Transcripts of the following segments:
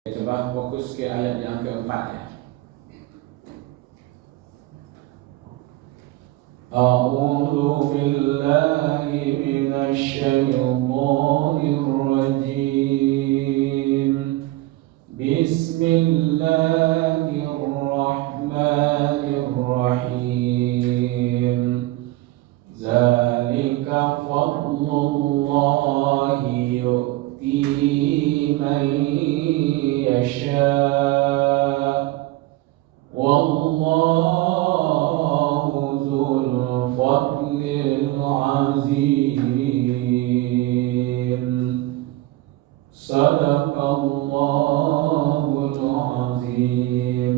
Coba fokus ke ayat yang keempat ya. A'udzu billahi minasy syaithanir rajim. Bismillahirrahmanirrahim. Zalika fadlullahi yu'tihi man yasha. Wallahu dzul fadlil azim. Sadaqallahul azim.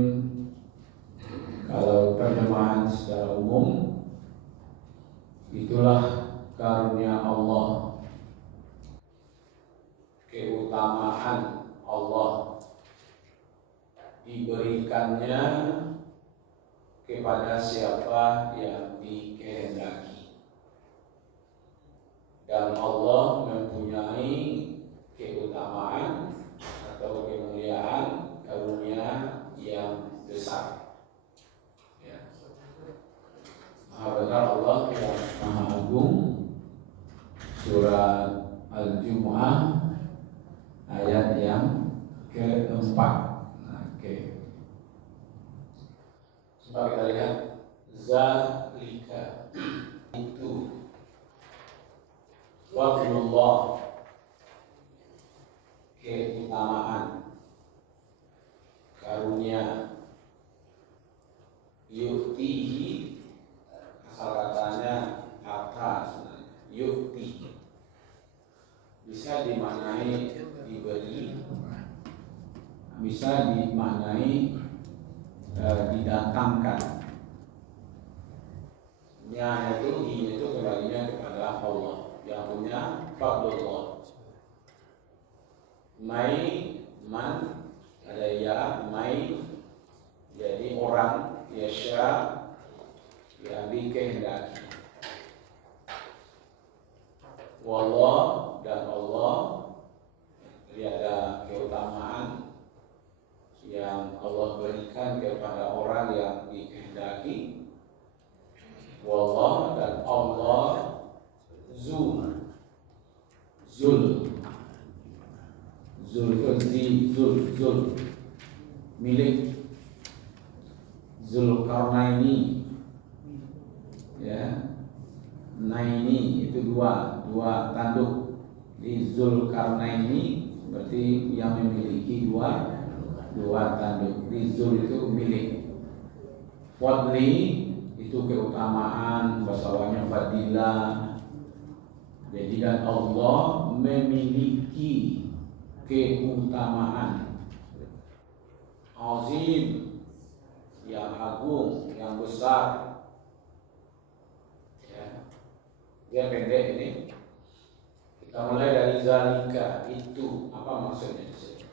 Kalau terjemahan secara umum, itulah karunia Allah, keutamaan Allah diberikannya kepada siapa yang dikehendaki, dan Allah mempunyai keutamaan atau kemuliaan karunia yang besar ya. Maha benar Allah yang Maha Agung. Surat Al-Jumu'ah ayat yang keempat. Coba kita lihat. Zalika, itu, fadlullah, keutamaan, karunia, yu'tihi, asal katanya atas, yu'ti bisa dimaknai diberi, bisa dimaknai didatangkan. Nya itu kembalinya kepada Allah yang punya fadlullah. Mai, man, ada ya, mai, jadi orang, yasha, yang dikehendaki. Wallah, dan Allah, jadi ada keutamaan yang Allah berikan kepada orang yang dikehendaki. Wallah, dan Allah zul milik, Zulkarnaini ya, naini itu dua tanduk. Di Zulkarnaini berarti yang memiliki dua tanduk. Di Zul itu milik. Fadli itu keutamaan, bahasa Arabnya fadilah. Jadi dan Allah memiliki keutamaan azim, yang agung, yang besar ya. Dia pendek ini. Kita mulai dari zalika, itu apa maksudnya di sini?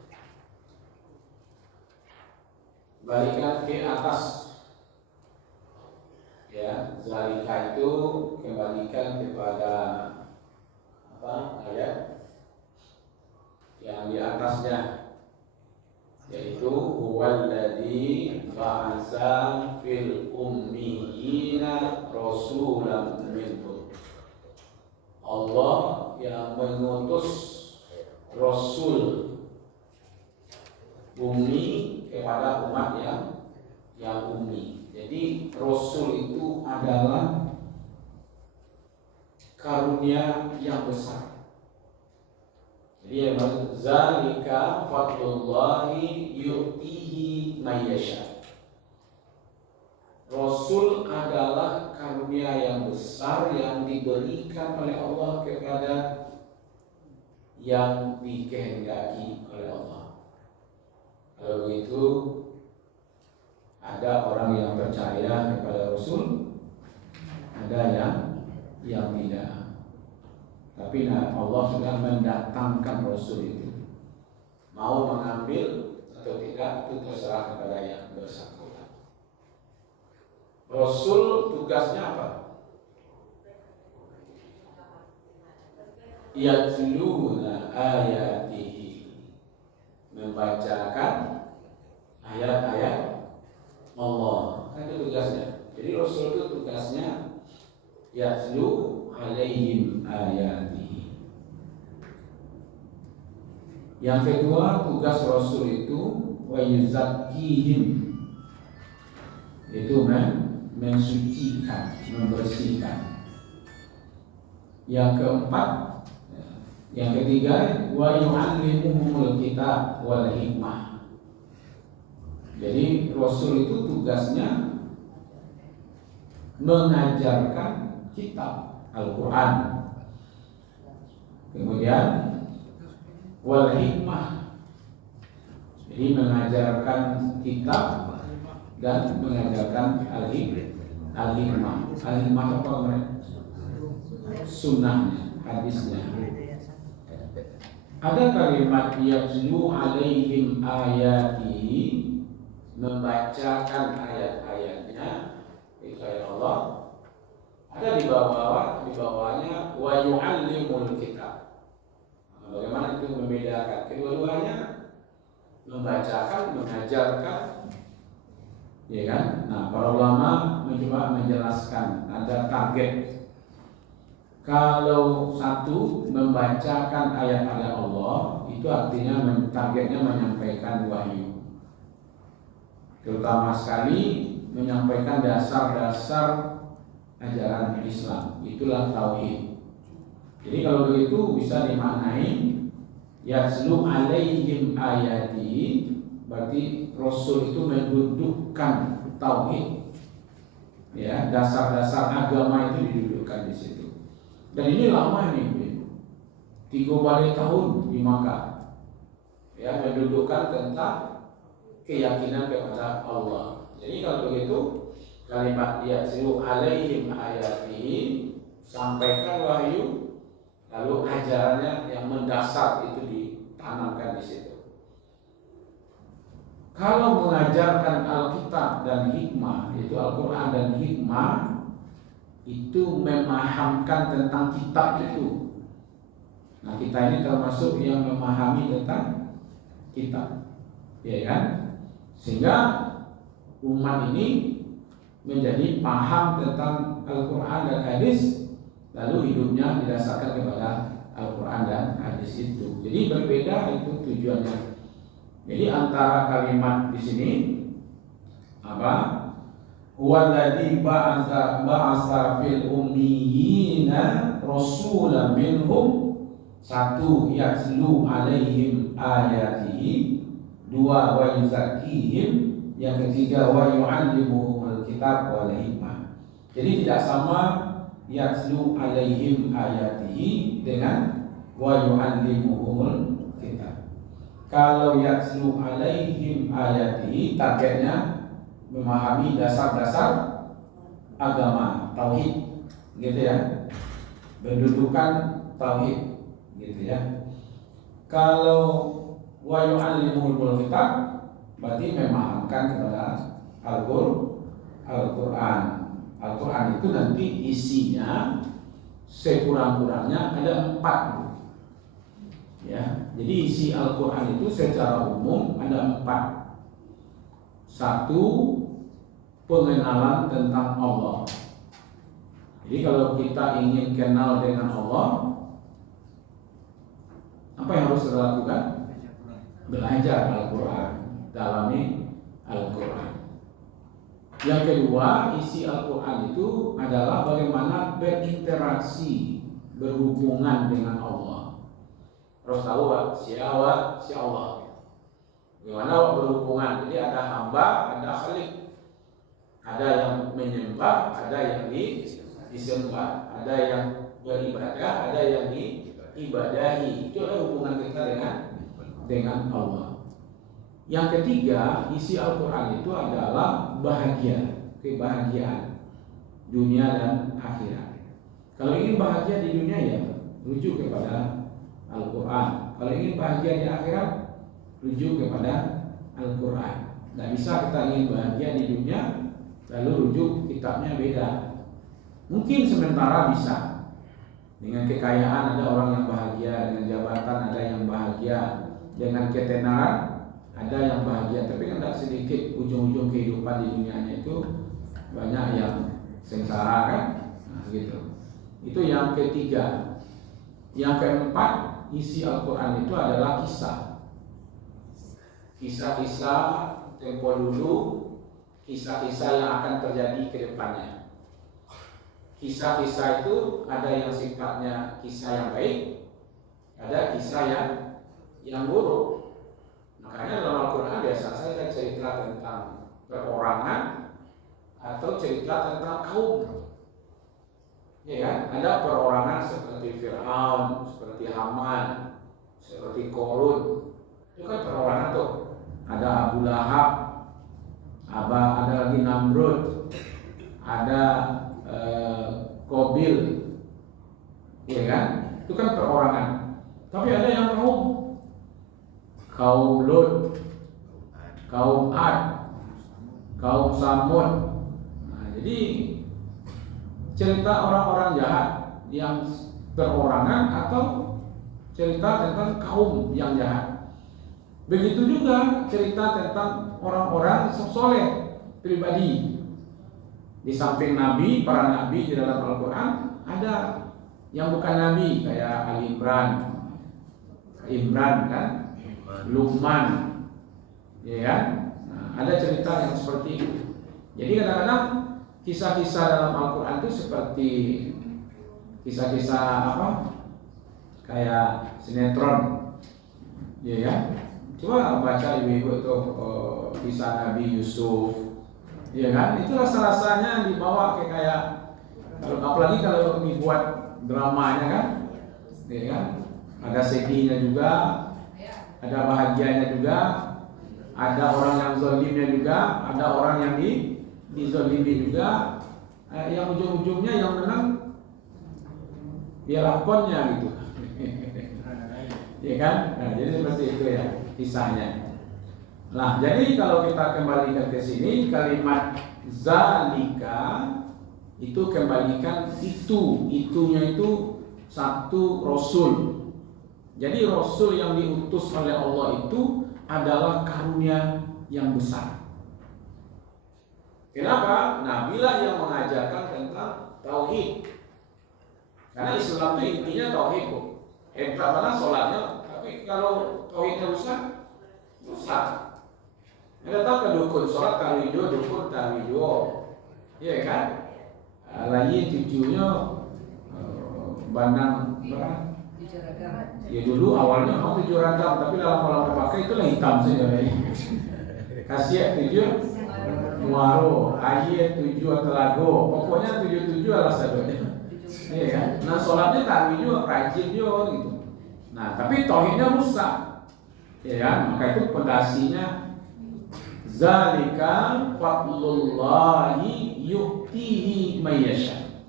Balikan ke atas ya. Zalika itu kembalikan kepada apa ayat yang di atasnya, yaitu huwallazi ba'atsa fil ummiyina rasulan minhum. Allah yang mengutus rasul ummi kepada umat yang ummi. Jadi rasul itu adalah karunia yang besar. Jadi zalika fadlullahi yu'tihi man yasha. Rasul adalah karunia yang besar yang diberikan oleh Allah kepada yang dikehendaki oleh Allah. Kalau begitu, ada orang yang percaya kepada Rasul, ada yang tidak. Tapi Allah sudah mendatangkan Rasul itu. Mau mengambil atau tidak itu terserah kepada yang bersangkutan. Rasul tugasnya apa? Yatluna ayatihi, membacakan ayat-ayat Allah. Kan itu tugasnya. Jadi Rasul itu tugasnya yatlu alaihim ayatihi. Yang kedua, tugas Rasul itu wa yuzakkihim, itu mensucikan, membersihkan. Yang keempat, yang ketiga, wa yu'allimuhumul kitab wal hikmah. Jadi Rasul itu tugasnya mengajarkan kitab Al-Quran, kemudian wal hikmah, jadi mengajarkan kitab dan mengajarkan al-hikmah. Al-hikmah apa mereka? Sunnahnya, hadisnya. Ada kalimat yatlu alaihim ayatihi, membacakan ayat-ayatnya, itu ayat Allah. Ada di bawahnya wa yu'allimul kitab. Bagaimana itu membedakan kedua-duanya? Membacakan, mengajarkan, ya kan? Nah, para ulama mencoba menjelaskan ada target. Kalau satu membacakan ayat-ayat Allah, itu artinya targetnya menyampaikan wahyu. Terutama sekali menyampaikan dasar-dasar ajaran Islam, itulah tauhid. Jadi kalau begitu bisa dimaknai yatlu alaihim ayati, berarti Rasul itu mendudukkan tauhid, ya, dasar-dasar agama itu didudukkan di situ. Dan ini lama nih, 3 balik tahun di Makkah, ya, mendudukkan tentang keyakinan kepada Allah. Jadi kalau begitu kalimat yatlu alaihim ayatihi, sampaikan wahyu, lalu ajarannya yang mendasar itu ditanamkan di situ. Kalau mengajarkan Alkitab dan hikmah, itu Al-Quran dan hikmah, itu memahamkan tentang kitab itu. Nah, kita ini termasuk yang memahami tentang kitab, ya kan? Sehingga umat ini menjadi paham tentang Al-Quran dan hadis, lalu hidupnya didasarkan kepada Al-Quran dan hadis itu. Jadi berbeda itu tujuannya. Jadi antara kalimat di sini apa? Huwallazi ba'atsa fil ummiyina rasulan minhum, satu yatlu alaihim ayatihi, dua wa yuzakkihim, yang ketiga wa yu'allimuhumul kitab wal hikmah. Jadi tidak sama yatlu alaihim ayatihi dengan wa yu'allimuhumul kitab. Kalau yatlu alaihim ayatihi targetnya memahami dasar-dasar agama, tauhid, gitu ya, pendudukan tauhid, gitu ya. Kalau wa yu'allimuhumul kitab, berarti memahamkan kepada Al-Quran. Al-Quran itu nanti isinya sekurang-kurangnya ada 4, ya. Jadi isi Al-Quran itu secara umum ada 4. Satu, pengenalan tentang Allah. Jadi kalau kita ingin kenal dengan Allah, apa yang harus kita lakukan? Belajar Al-Quran, dalami Al-Quran. Yang kedua, isi Al-Quran itu adalah bagaimana berinteraksi, berhubungan dengan Allah. Harus tahu siapa si Allah. Bagaimana berhubungan? Jadi ada hamba, ada khalik. Ada yang menyembah, ada yang disembah, ada yang beribadah, ada yang diibadahi. Itu adalah hubungan kita dengan Allah. Yang ketiga, isi Al-Quran itu adalah bahagia, kebahagiaan dunia dan akhirat. Kalau ingin bahagia di dunia, ya rujuk kepada Al-Quran. Kalau ingin bahagia di akhirat, rujuk kepada Al-Quran. Tidak bisa kita ingin bahagia di dunia lalu rujuk kitabnya beda. Mungkin sementara bisa, dengan kekayaan ada orang yang bahagia, dengan jabatan ada yang bahagia, dengan ketenaran ada yang bahagia, tapi kan tidak sedikit ujung-ujung kehidupan di dunianya itu banyak yang sengsara kan, nah, gitu. Itu yang ketiga. Yang keempat, isi Al-Quran itu adalah kisah. Kisah-kisah tempo dulu, kisah-kisah yang akan terjadi ke depannya. Kisah-kisah itu ada yang sifatnya kisah yang baik, ada kisah yang buruk. Makanya dalam Al-Quran biasa saja cerita tentang perorangan atau cerita tentang kaum. Ya kan? Ada perorangan seperti Fir'aun, seperti Haman, seperti Korun. Itu kan perorangan tuh. Ada Abu Lahab, ada lagi Namrud, ada Qabil, ya kan? Itu kan perorangan. Tapi ada yang kaum Lut, kaum Ad, kaum Samud. Nah, jadi cerita orang-orang jahat yang perorangan atau cerita tentang kaum yang jahat. Begitu juga cerita tentang orang-orang soleh pribadi. Di samping nabi, para nabi di dalam Al-Quran ada yang bukan nabi kayak Ali Imran kan, Luqman, ya kan? Nah, ada cerita yang seperti itu. Jadi kadang-kadang kisah-kisah dalam Al-Quran itu seperti kisah-kisah apa? Kayak sinetron, ya kan? Coba baca ibu-ibu itu kisah Nabi Yusuf, ya kan? Itu rasa-rasanya dibawa kayak apalagi kalau dibuat dramanya kan, ya kan? Ada sedihnya juga, ada bahagianya juga, ada orang yang zalimnya juga, ada orang yang dizalimi juga, yang ujung-ujungnya yang menang dia lakonnya gitu. Ya kan? Nah, jadi seperti itu ya kisahnya. Nah, jadi kalau kita kembalikan ke sini kalimat zalika itu kembalikan itunya itu satu rasul. Jadi rasul yang diutus oleh Allah itu adalah karunia yang besar. Kenapa? Nabilah yang mengajarkan tentang tauhid. Karena Islam itu intinya tauhid, Bu. Hebat mana sholatnya, tapi kalau tauhidnya rusak. Ada tahu ke dukun sholat tarwijo, dukun tarwijo, iya kan? Lagi tujuhnya bandang berapa? Ya dulu awalnya 7 ragam, tapi lama-lama pakai itulah hitam saja. Kasih 7 muaro, ayat 7 telago, pokoknya 7 alasannya. Iya kan? Nah sholatnya tarwijo, rajin juga gitu. Nah tapi tauhidnya rusak, ya kan? Maka itu pondasinya zalika fadlullahi yu'tihi mayyasha.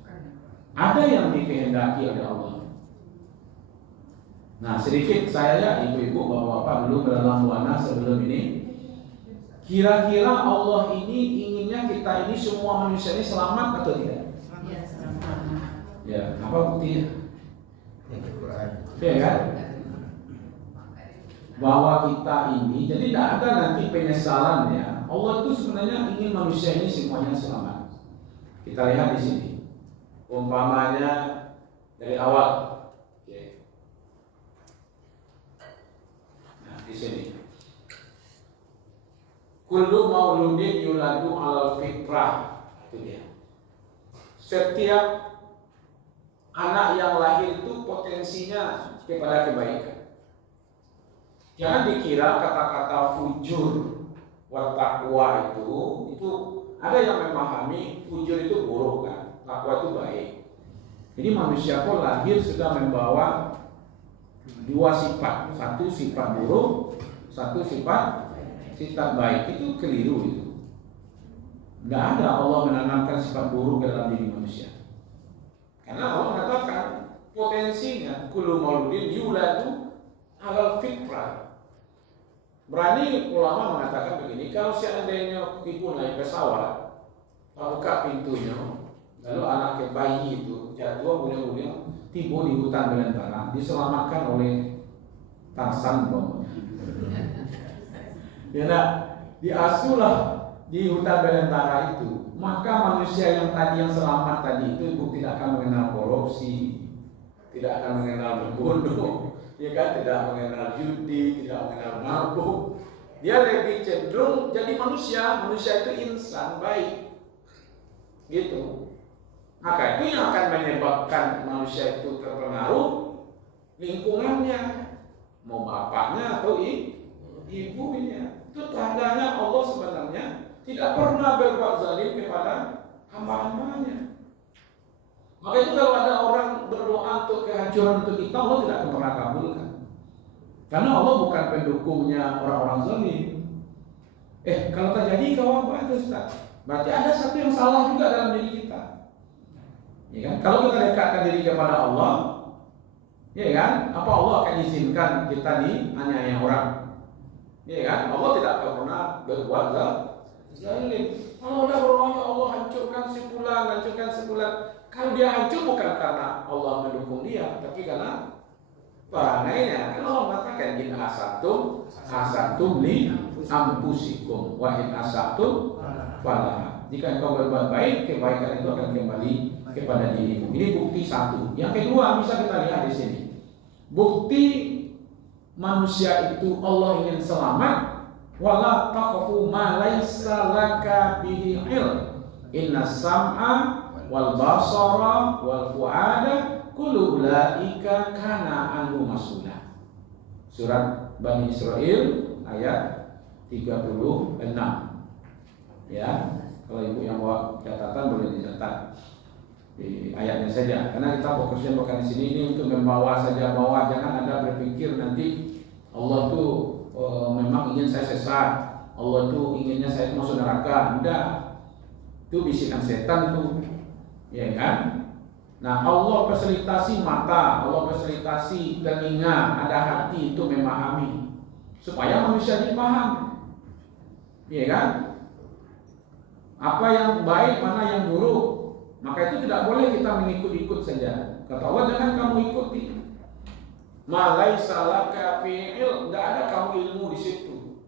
Ada yang dikehendaki oleh Allah. Nah sedikit saya ibu-ibu bapak-bapak dulu ke dalam buana sebelum ini. Kira-kira Allah ini inginnya kita ini semua manusia ini selamat atau tidak? Ya, selamat. Ya, apa buktinya? Ya kan? Bahwa kita ini, jadi tidak ada nanti penyesalan ya. Allah itu sebenarnya ingin manusia ini semuanya selamat. Kita lihat di sini. Umpamanya dari awal. Oke. Nah, di sini. Kullu mauludin yuladu alal fitrah. Itu dia. Setiap anak yang lahir itu potensinya kepada kebaikan. Jangan dikira kata-kata fujur wa taqwa itu ada yang memahami fujur itu buruk kan, taqwa itu baik. Jadi manusia pun lahir sudah membawa dua sifat, satu sifat buruk, satu sifat baik. Itu keliru itu. Nggak ada Allah menanamkan sifat buruk dalam diri manusia. Karena Allah mengatakan potensinya kullu mauludin yuladu alal fitrah. Berani ulama mengatakan begini, kalau seandainya ibu naik pesawat, buka pintunya, lalu anak bayi itu jatuh mulia-mulia, tiba di hutan belantara, diselamatkan oleh Tarzan Ya nak, diasuhlah di hutan belantara itu. Maka manusia yang tadi yang selamat tadi itu tidak akan mengenal korupsi, tidak akan mengenal membunuh, ya kan, tidak mengenal judi, tidak mengenal mabuk. Dia lebih cenderung jadi manusia itu insan baik, gitu. Maka itu yang akan menyebabkan manusia itu terpengaruh lingkungannya, mau bapaknya atau ibunya. Itu tandanya Allah sebenarnya tidak pernah berbuat zalim kepada hamba-hambanya. Maka itu kalau ada orang berdoa untuk kehancuran untuk kita, Allah tidak akan pernah kabulkan. Karena Allah bukan pendukungnya orang-orang zalim. Kalau terjadi kau apa itu Ustaz? Berarti ada satu yang salah juga dalam diri kita. Ya kan? Kalau kita dekatkan diri kepada Allah, ya kan? Apa Allah akan izinkan kita dianiaya orang? Ya kan? Allah tidak akan pernah berbuat zalim. Kalau udah berdoa ya Allah hancurkan si fulan. Kalau dia hancur bukan karena Allah mendukung dia, tapi karena peranainya. Kalau Allah mengatakan in asatum li ampusikum wa in asatum falah. Jika engkau berbuat baik, kebaikan itu akan kembali kepada dirimu. Ini bukti satu. Yang kedua bisa kita lihat di sini. Bukti manusia itu Allah ingin selamat. Wala taqfu ma laisa laka bihi ilm. Inna sam'a wal basara wal fuada kullu ulaika kana anhu mas'ula. Surat Bani Israil ayat 36. Ya, kalau ibu yang bawa catatan boleh dicatat di ayatnya saja, karena kita fokusnya bukan di sini ini untuk membawa saja, bawa, jangan Anda berpikir nanti Allah tuh memang ingin saya sesat, Allah tuh inginnya saya masuk neraka. Enggak, itu bisikan setan tuh, ya kan? Nah, Allah fasilitasi mata, Allah fasilitasi telinga, ada hati untuk memahami supaya manusia dipaham, ya kan? Apa yang baik, mana yang buruk. Maka itu tidak boleh kita mengikut-ikut saja. Kata Allah, jangan kamu ikuti. Ma laisa laka fi'il, enggak ada kamu ilmu di situ.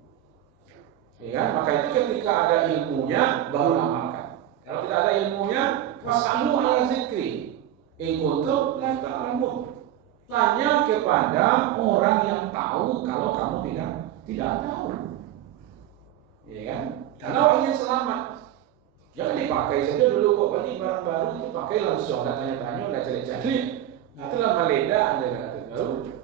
Ya kan? Maka itu ketika ada ilmunya baru amalkan. Kalau tidak ada ilmunya, fas'alu ala zikri. In kuntum la ta'lamun. Tanya kepada orang yang tahu kalau kamu tidak tahu. Ya kan? Karena orang ingin selamat. Jangan dipakai saja dulu kok, beli barang baru itu pakai langsung, nggak tanya-tanya, nggak cari-cari, nanti lah meledak aja baru,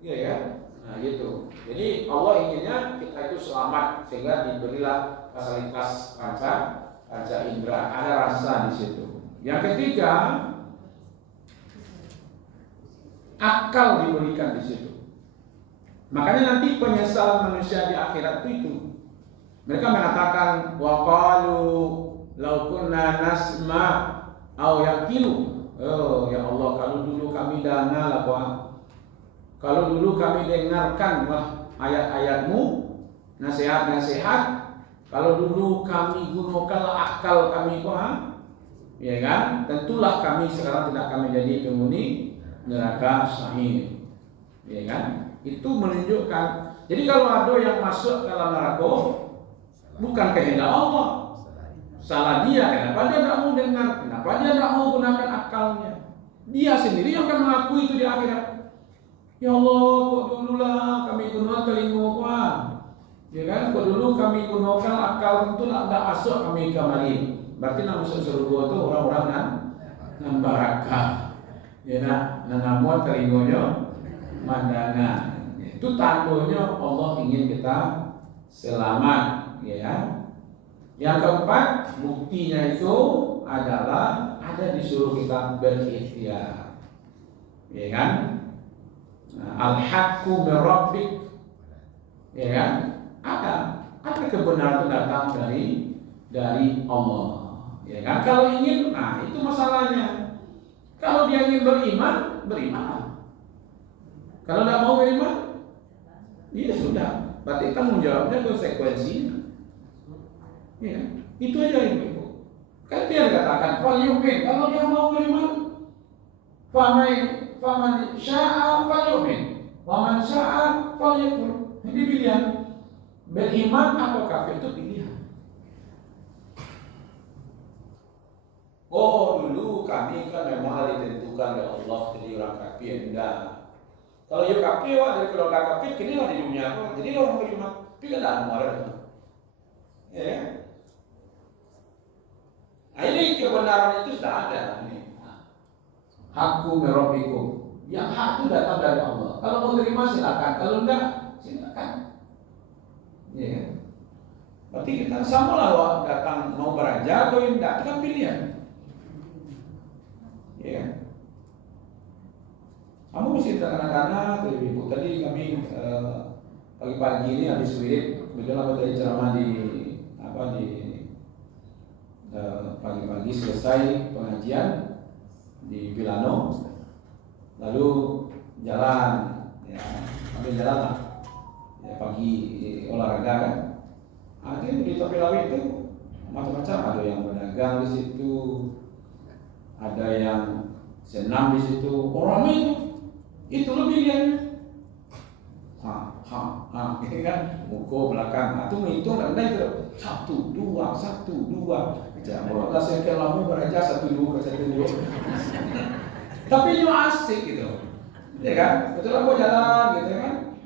iya kan? Nah gitu. Jadi Allah inginnya kita itu selamat sehingga diberilah fasilitas panca indera, ada rasa di situ. Yang ketiga, akal diberikan di situ. Makanya nanti penyesalan manusia di akhirat itu mereka mengatakan waqalu law kunna nasma aw yaqilu. Oh ya Allah, kalau dulu kami dengar apa? Kalau dulu kami dengarkanlah ayat-ayatmu, nasihat-nasihat. Kalau dulu kami gunakanlah akal kami, ya kan? Tentulah kami sekarang tidak akan menjadi penghuni neraka sa'ir. Ya kan? Itu menunjukkan. Jadi kalau ada yang masuk dalam neraka bukan kehendak Allah. Salah dia, kenapa dia tidak mau dengar, kenapa dia tidak mau gunakan akalnya. Dia sendiri yang akan mengakui itu di akhirat. Ya Allah, kok dululah kami gunakan telinga, ya kan? Kok dulu kami gunakan akal, tentu tidak masuk kami kemari. Berarti nak masuk surga itu orang-orang nan barakah. Ya nak, namun telinganya mandangan. Itu tandanya Allah ingin kita selamat, ya. Yang keempat, buktinya itu adalah ada disuruh kita berikhtiar, ya kan? Al-haqqu min rabbik, ya kan? Ada kebenaran itu datang dari Allah, ya kan? Kalau ingin, nah itu masalahnya. Kalau dia ingin beriman. Kalau tidak mau beriman, ya sudah. Berarti tanggung jawabnya konsekuensinya. Ya, itu aja ibu. Kan dia dikatakan fal yu'min, kalau dia mau beriman, faman syaa fal yu'min, wa man syaa fal yakfur. Ini pilihan. beriman atau kafir itu pilihan. Oh, dulu kami kan memang ditentukan oleh Allah jadi orang kafir. Enggak. Kalau you kafir, dari keluarga kafir, kini lah di dunia. Jadi orang beriman, tapi kan ada marah. Ya. Nah, ini kebenaran itu sudah ada. Hakku merobikum. Yang hak itu datang dari Allah. Kalau mau terima silakan, kalau enggak silakan. Ya. Berarti kita sama lah datang mau beraja atau enggak, itu kan pilihan. Ya. Kamu mesti anak-anak, ibu tadi kami pagi-pagi ini habis wirid, kebetulan aku tadi ceramah di pagi-pagi selesai pengajian di Bilano, lalu jalan, ya, ambil jalan lah, ya, pagi olahraga kan. Ada di tepi laut itu macam-macam, ada yang berdagang di situ, ada yang senam di situ, orang itu lebih lihat, gitu kan, mukul belakang, itu menghitung dan itu 1, 2, 1, 2. Jangan saya kelama beraja 1, 2, 1, 2. Tapi itu asik gitu, ya kan? Betul mau jalan gitu kan?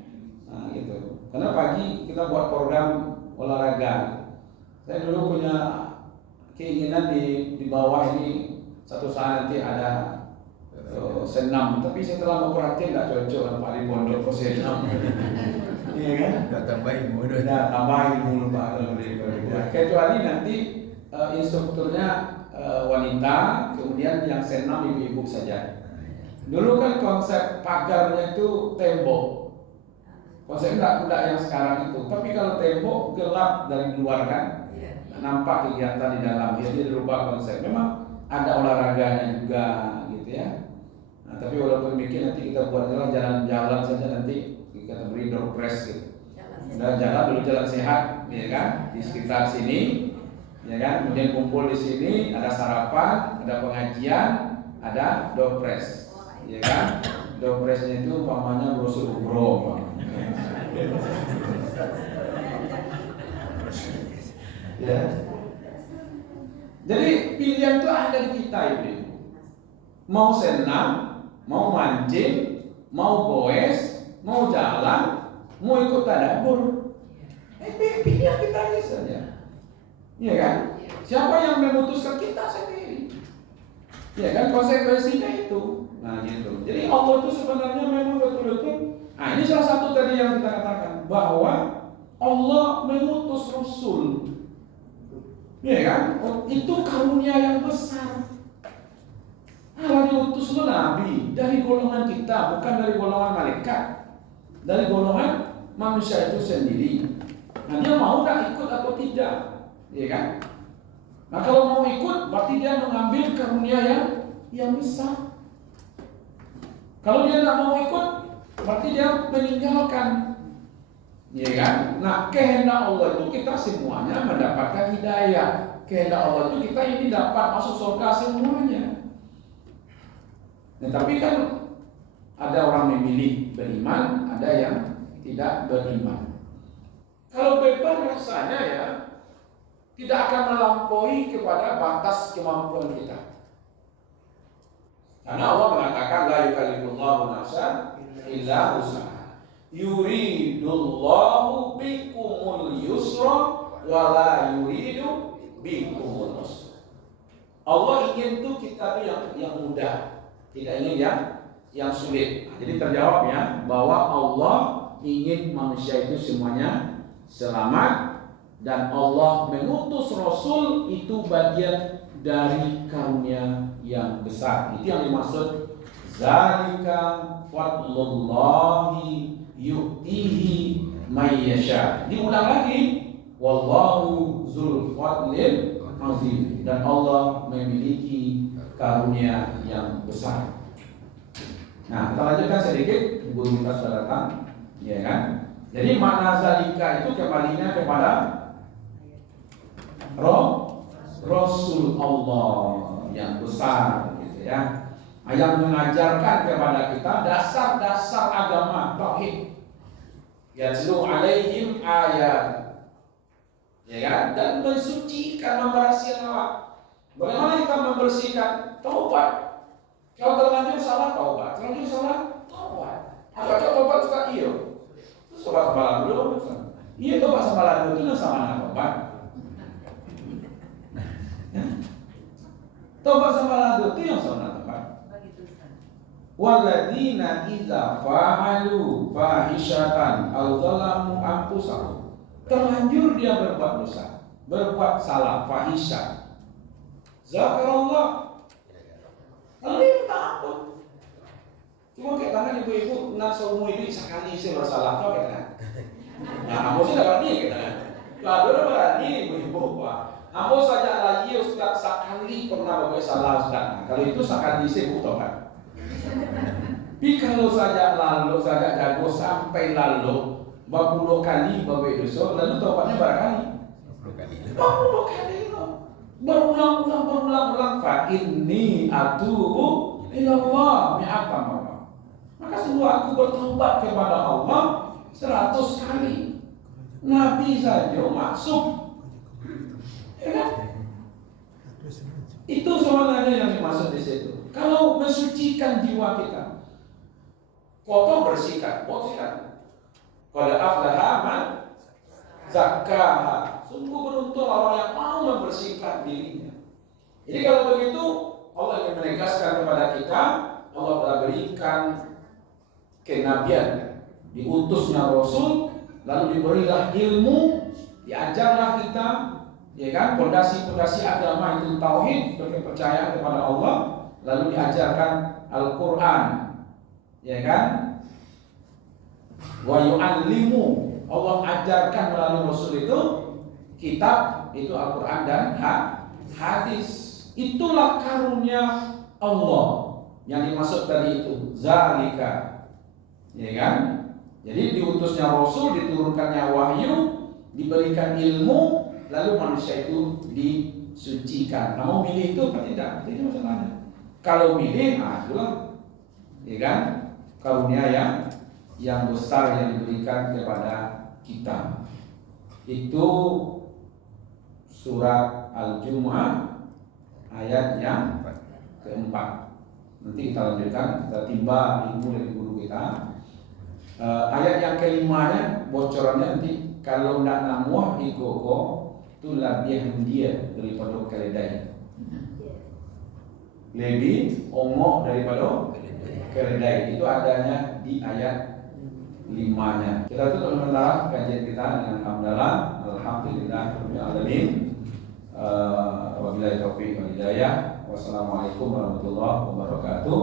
Nah gitu. Karena pagi kita buat program olahraga. Saya dulu punya keinginan di bawah ini satu saat nanti ada senam, tapi setelah mau perhatian nggak cocok dengan Pak Pondok ke senam. Iya kan? Nggak tambahin modal. Nah, tambahin dulu Pak kalau kecuali nanti instrukturnya wanita, kemudian yang senam ibu-ibu saja. Dulu kan konsep pagarnya itu tembok. Konsep enggak yang sekarang itu. Tapi kalau tembok gelap dari luar kan, nampak kegiatan di dalam. Jadi dirubah konsep. Memang ada olahraganya juga gitu ya. Nah, tapi walaupun demikian nanti kita buat jalan-jalan saja nanti kita beri door press gitu. Udah jalan dulu jalan sehat, ya kan? Di sekitar sini, ya kan? Kemudian kumpul di sini, ada sarapan, ada pengajian, ada door press, ya kan? Door pressnya itu umpamanya brosur umroh. Ya. Jadi pilihan itu ada di kita ini. Mau senam, mau mancing, mau goes, mau jalan, mau ikut tadabbur. Pilihan kita ini saja. Iya kan? Siapa yang memutuskan kita sendiri? Iya kan? Konsekuensinya itu. Nah gitu. Jadi Allah itu sebenarnya memang betul-betul. Nah ini salah satu tadi yang kita katakan bahwa Allah mengutus Rasul. Iya kan? Itu karunia yang besar. Allah diutus itu Nabi dari golongan kita, bukan dari golongan malaikat, dari golongan manusia itu sendiri. Nah dia mau tak ikut atau tidak, ya kan? Nah kalau mau ikut, berarti dia mengambil karunia yang besar. Kalau dia tak mau ikut, berarti dia meninggalkan, ya kan? Nah kehendak Allah itu kita semuanya mendapatkan hidayah. Kehendak Allah itu kita ini dapat masuk surga semuanya. Nah, tapi kan ada orang memilih beriman, ada yang tidak beriman. Kalau bebas rasanya ya tidak akan melampaui kepada batas kemampuan kita. Karena Allah mengatakan la yukallifullahu nafsan illa wus'aha. Yuridullahu bikumul yusra wa la yuridu bikumul usra. Allah ingin tuh kita tuh yang mudah. Tidak ingin yang sulit. Jadi terjawab ya bahwa Allah ingin manusia itu semuanya selamat dan Allah mengutus Rasul itu bagian dari karunia yang besar. Itu yang dimaksud zalika fadlullahi yu'tihi may yasha. Diulang lagi wallahu dzul fadlil azim, dan Allah memiliki karunia yang besar. Nah, kita lanjutkan sedikit, guru kita sudah datang, ya kan? Jadi makna zalika itu kembalinya kepada Rasul Allah yang besar, gitu ya, yang mengajarkan kepada kita dasar-dasar agama tauhid, Yatlu alaihim ayat. Ya kan? Dan mensucikan, membersihkan awak. Bagaimana kita membersihkan? Taubat. Kalau terlanjur salah, taubat. Terlanjur salah, taubat. Apakah taubat Ustaz? Iya. Terus taubat sama lalu. Iya, taubat sama lalu itu sama dengan taubat. Taubat sama lalu itu yang sama dengan taubat. Walladzina idza fa'alu fahishatan aw zalamu anfusahum. Terlanjur dia berbuat dosa, berbuat salah, fahisha. Zakarallah. Lalu dia minta ampun. Cuma kayak tangan ibu-ibu nak seumur hidup sekali saya bersalah kau kata. Nah, kamu sih tak berani kata. Kalau dia berani ibu-ibu, kamu saja lagi Ustaz sekali pernah berbuat salah Ustaz. Kalau itu sekali saya butuh kan. Tapi kalau saja lalu saja jago sampai lalu berpuluh kali berbuat dosa, lalu taubatnya berapa kali? 40 kali itu. Berulang-ulang fa inni atubu ilallah mi'ata marrah. Maka sungguh aku bertobat kepada Allah 100 kali. Nabi saja masuk. Ya kan? Itu sebenarnya yang dimaksud di situ. Kalau mensucikan jiwa kita, kotor bersihkan. Qad aflaha man zakkaha. Sungguh beruntung orang yang mau membersihkan dirinya. Jadi kalau begitu, Allah ingin menegaskan kepada kita, Allah telah berikan kenabian, diutusnya Rasul, lalu diberilah ilmu, diajarlah kita, ya kan, fondasi-fondasi agama itu tauhid, kepercayaan kepada Allah, lalu diajarkan Al-Quran, ya kan, wa yu'allimu, Allah ajarkan melalui Rasul itu kitab, itu Al-Quran dan hadis. Itulah karunia Allah yang dimaksud tadi itu zalika, ya kan. Jadi diutusnya Rasul, diturunkannya wahyu, diberikan ilmu, lalu manusia itu disucikan. Nah, mau milih itu apa tidak? Jadi masalahnya. Kalau milih, itulah, ya kan, karunia yang besar yang diberikan kepada kita. Itu surat Al-Jumu'ah ayat yang keempat. Nanti kita lanjutkan, kita timba ilmu dari guru kita. Ayat yang kelimanya bocorannya nanti, kalau nak namuah ikoko itu lebih dia daripada keledai, lebih omok daripada keledai. Itu adanya di ayat 5-nya. Kita tutup sementara kajian kita dengan hamdalah, alhamdulillahirabbil alamin. Wabillahi taufiq wal hidayah. Wassalamualaikum warahmatullahi wabarakatuh.